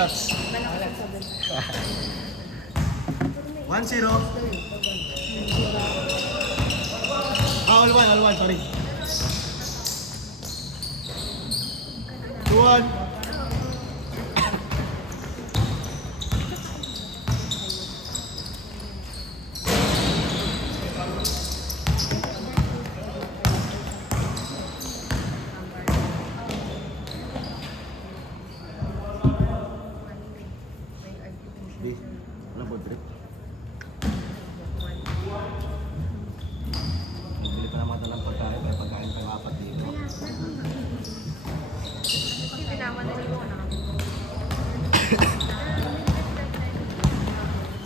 Balats. 1-0. All one, sorry. 2-1. Walang food trip. Nagbili pa naman talang pagkain, may pagkain pang apat dito.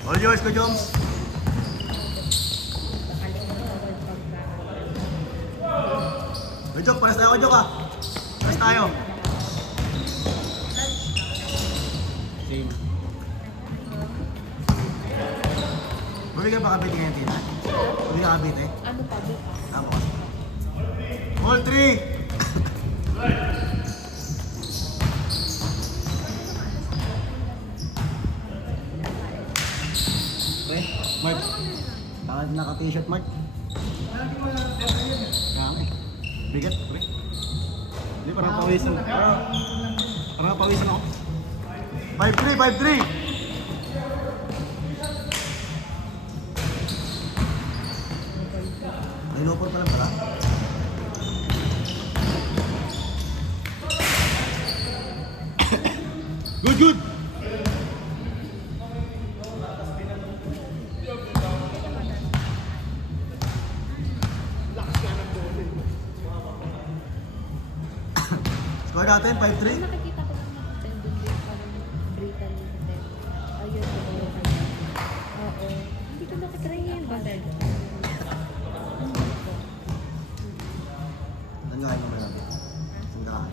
All yours, Ko Joms. Jok, pares tayo, Jok ah. Pares tayo. Same. Bumigay pa kabit ngayon, Tina? Bumigay ka kabit eh? Ano pa ba? Tapos. All 3! Pre, Mark. Takad naka-t-shirt, Mark. Kami. Bigat, pre. Hindi, parang pawisan. Parang pawisan ako. 5-3, 5-3! May lupor pa lang pala. Good, good! Score natin, 5-3. Nakikita ko lang natin doon yung parang Britain hotel. Ayun, siguro kanya. Oo. Hindi ko nakitry yung hotel. Ano nga yung malaki? Sanda ka.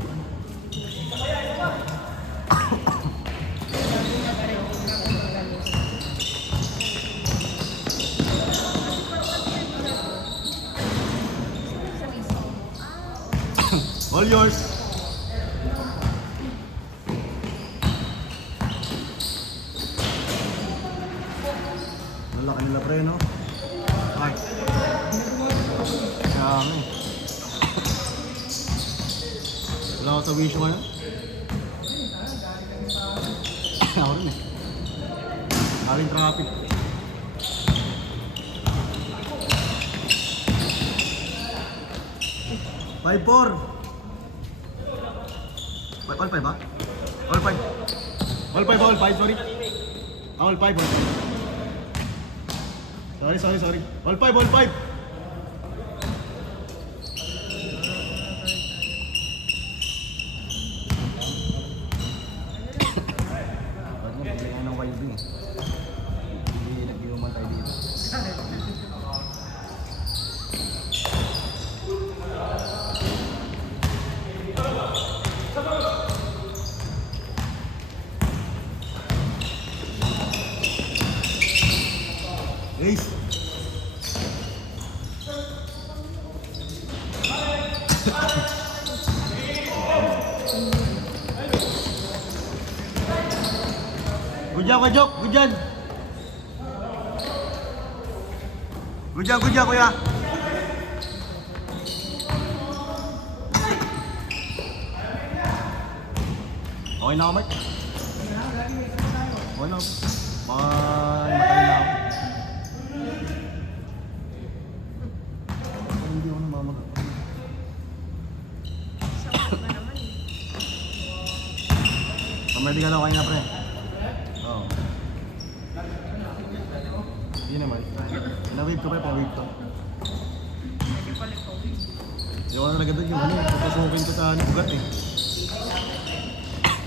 All yours. Malaki nila pre, no? Ay. Kami. Wala ko sa wisyo ngayon. Ako rin eh. Aling traffic. Five, 4. All 5 ba? All 5. All 5, all 5, sorry. All 5, all 5. Sorry. All 5, all 5. Ba't nga paglayan ng wild eh? Hindi nag-iuman tayo dito. Ace. Good job, Kajok. Good job. Good job, kuya. Okay na ako, Mark. Okay na ako. Bye. Matayin na ako. Hindi ako namamaga. Pamedi ka daw kayo na, pre. Oo. Hindi naman. Na-wave ko pa, pa-wave to. Hindi ko na talaga doon yung ano, papasukin ko sa ugat eh.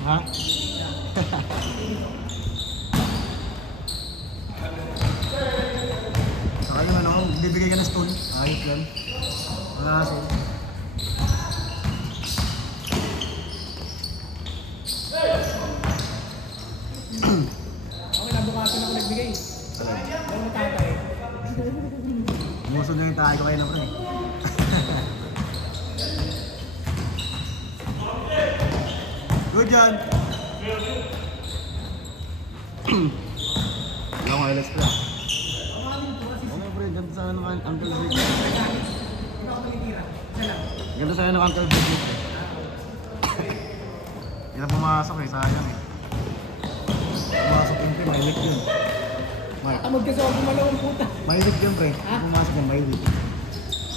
Ha? Saka yung ano, bibigay ka ng stone. Ayos yan. Mga aso. Okay, nabukasan ako nagbigay. Ano mo tatay? Muso na yung tayo ko kayo na pre. Good, John. Lang wireless pala. Ano pre, ganda sa ano ng Uncle Vic. Ganda sa ano ng Uncle Vic. Hindi na pumasok eh, sayang eh. Pumasok yun pre, mahilig yun. Mark. Tamad ka sa ako malawang puta. Mahilig yun pre, Ha? pumasok yun, mahilig.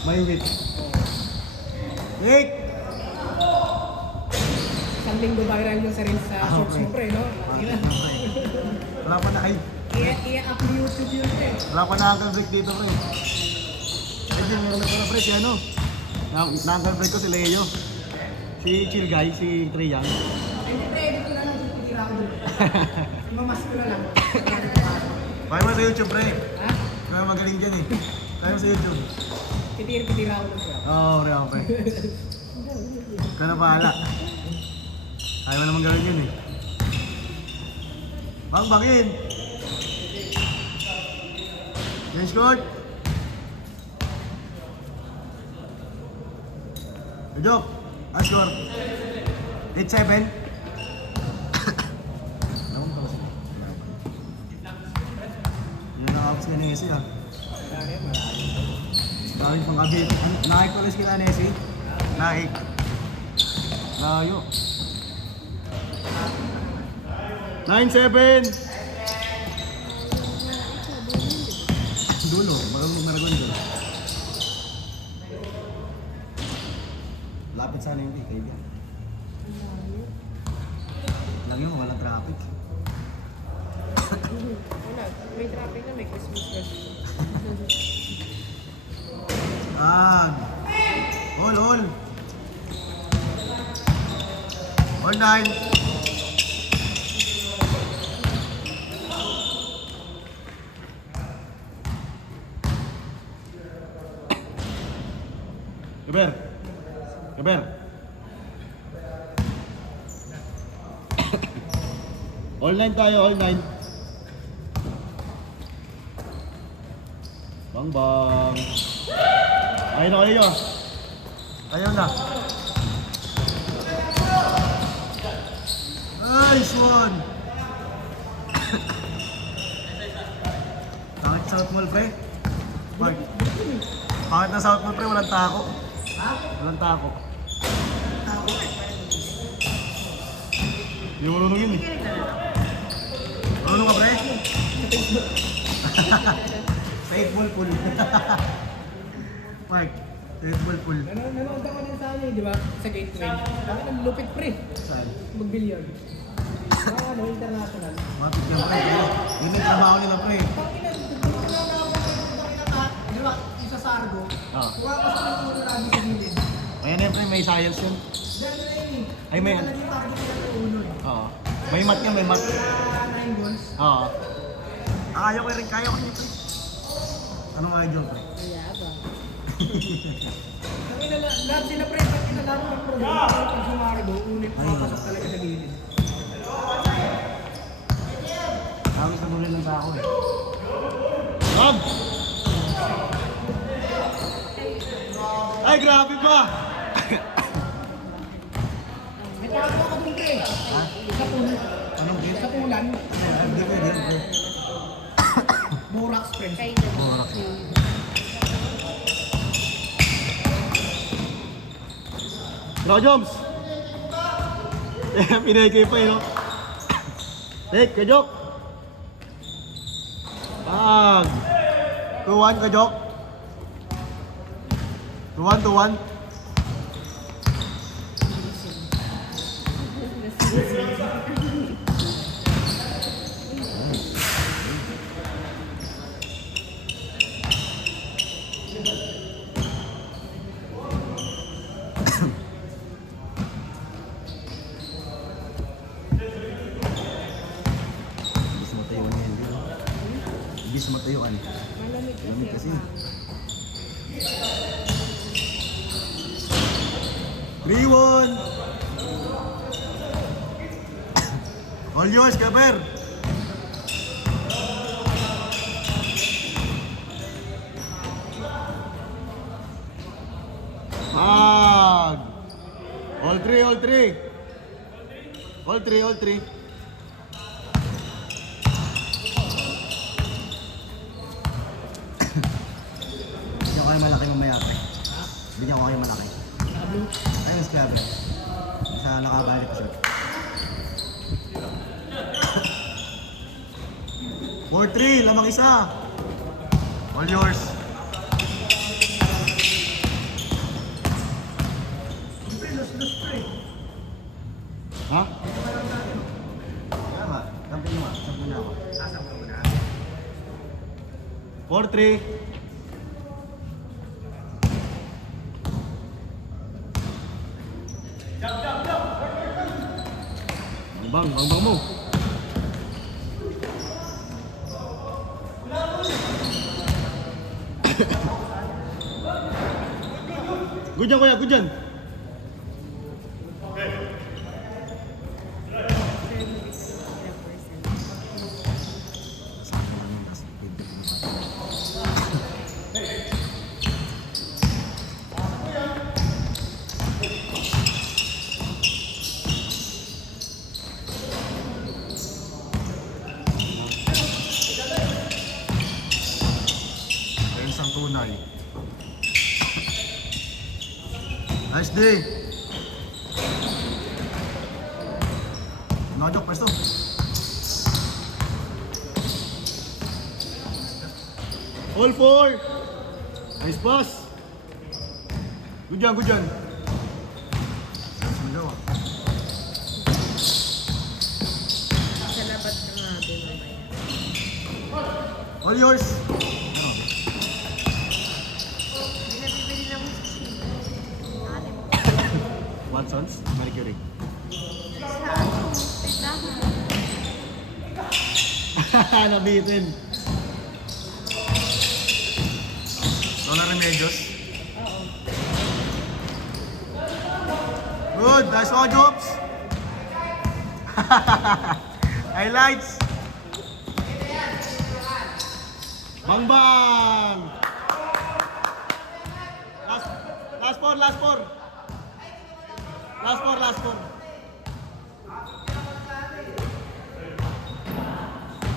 Mahilig. Wait! Isang linggo viral yung sarili sa shorts mo pre, no? Wala pa na, ay, I-up ni YouTube yun pre. wala pa na Uncle Vic dito pre. Ay, di, meron na pala pre, si ano? Na Uncle Vic ko si Leo. Si Chill Guy, si Triang. Hindi pre, edit ko na lang yung titira ko dun. Mamas ko na lang. Kaya mo sa YouTube pre. Ha? Kaya magaling dyan eh. Kaya mo sa YouTube. Titira ko dun pre. Oo, pre ako pre. Kaya na bahala. Kaya mo naman gawin yun eh. Bangin! Change court! Jok! Ang score? 8-7? Naman pa kasi. Yun ang ups ka ni Nessie ah. Dahil pang abit. Naik ko ulit kita Nessie? Naik. Layo. 9-7! Dulo, marunong maragon doon. Lapit sana yung kaibigan. Lang yun, walang traffic. Wala. May traffic na, may Christmas rush. All. All 9. Keber. All 9 tayo, all 9. Bang. Ayaw na kayo. Ayaw na. Nice one. Bakit South Mall pre? Bakit na South Mall pre? Walang tako. Ha? Walang tako. Tao. Hindi mo marunong yun eh. Marunong ka pre? Sa 8 ball pool. Mike, sa 8 ball pool. Nanonood ako din sa ano di ba? Sa gateway. Ang lupit pre. Saan? Mag-billion. Ano, international. Matik yan pre. Yun yung trabaho nila pre. Di ba? Isa sa Argo. Ah. Kuha ka sa mga ulo lagi sa gilid. Ayan yan pre, may science yun. Ay, may- Nalagay yung target nila sa ulo. Oo. May mat yan, may mat. 9 goals. Oo. Kaya ko rin, kaya ko rin pre. Ano nga dyan pre? Yabang. Lahat sila pre, pag inalaro ng programa, pag sumargo, unit makapasok talaga sa gilid. Tawag sa dulo lang sa ako eh. Rob! Ay, grabe pa! May tago ako dun pre. Ha? Sa pulan. Anong gate? Sa pulan. Hindi pwede yan pre. Borax pre. Kayo na. Borax. Bro Joms! Pinay pa eh no? Take, kajok! Pag! 2-1 kajok! 2-1. Ibis matayuan. Malamig Lamig kasi. 3-1! All yours, Gaber! Pag! All three. Last level. Isa nakabalik siya. 4-3, lamang isa. All yours. Ha? Kaya nga, kampi nyo nga. Sampo na ako. 4-3. Bang mo. Good dyan, kuya, good dyan. Ayun sang tunay. Nice day. Nojok, presto. All four. Nice pass. Good dyan, good dyan. Nice mo daw. Salamat ka nga, Bimay. All yours. May nabibili na mo sa China. Watson's, Marie Curie. Nabitin. Lola Remedios. Oo. Good, nice all jobs. Highlights. Bang bang. Last four. Last four.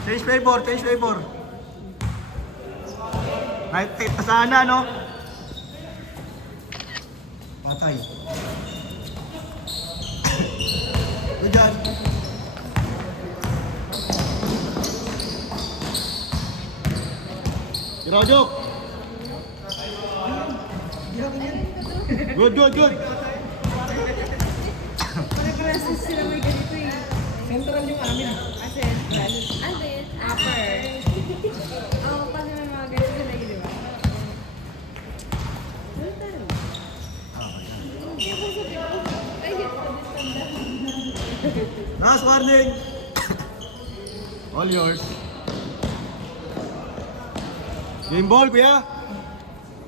Change favor. Right, sana, no? Patay. Good job. Girojok. Good. Pare-parasis sila may ganito eh. Central yung amin. Central. Ano yun? Upper. Oo, kasi may mga ganito sila yun, di ba? Ano tayo? Hindi ko sabi ko. Ay, Last warning. All yours. Game ball, kuya.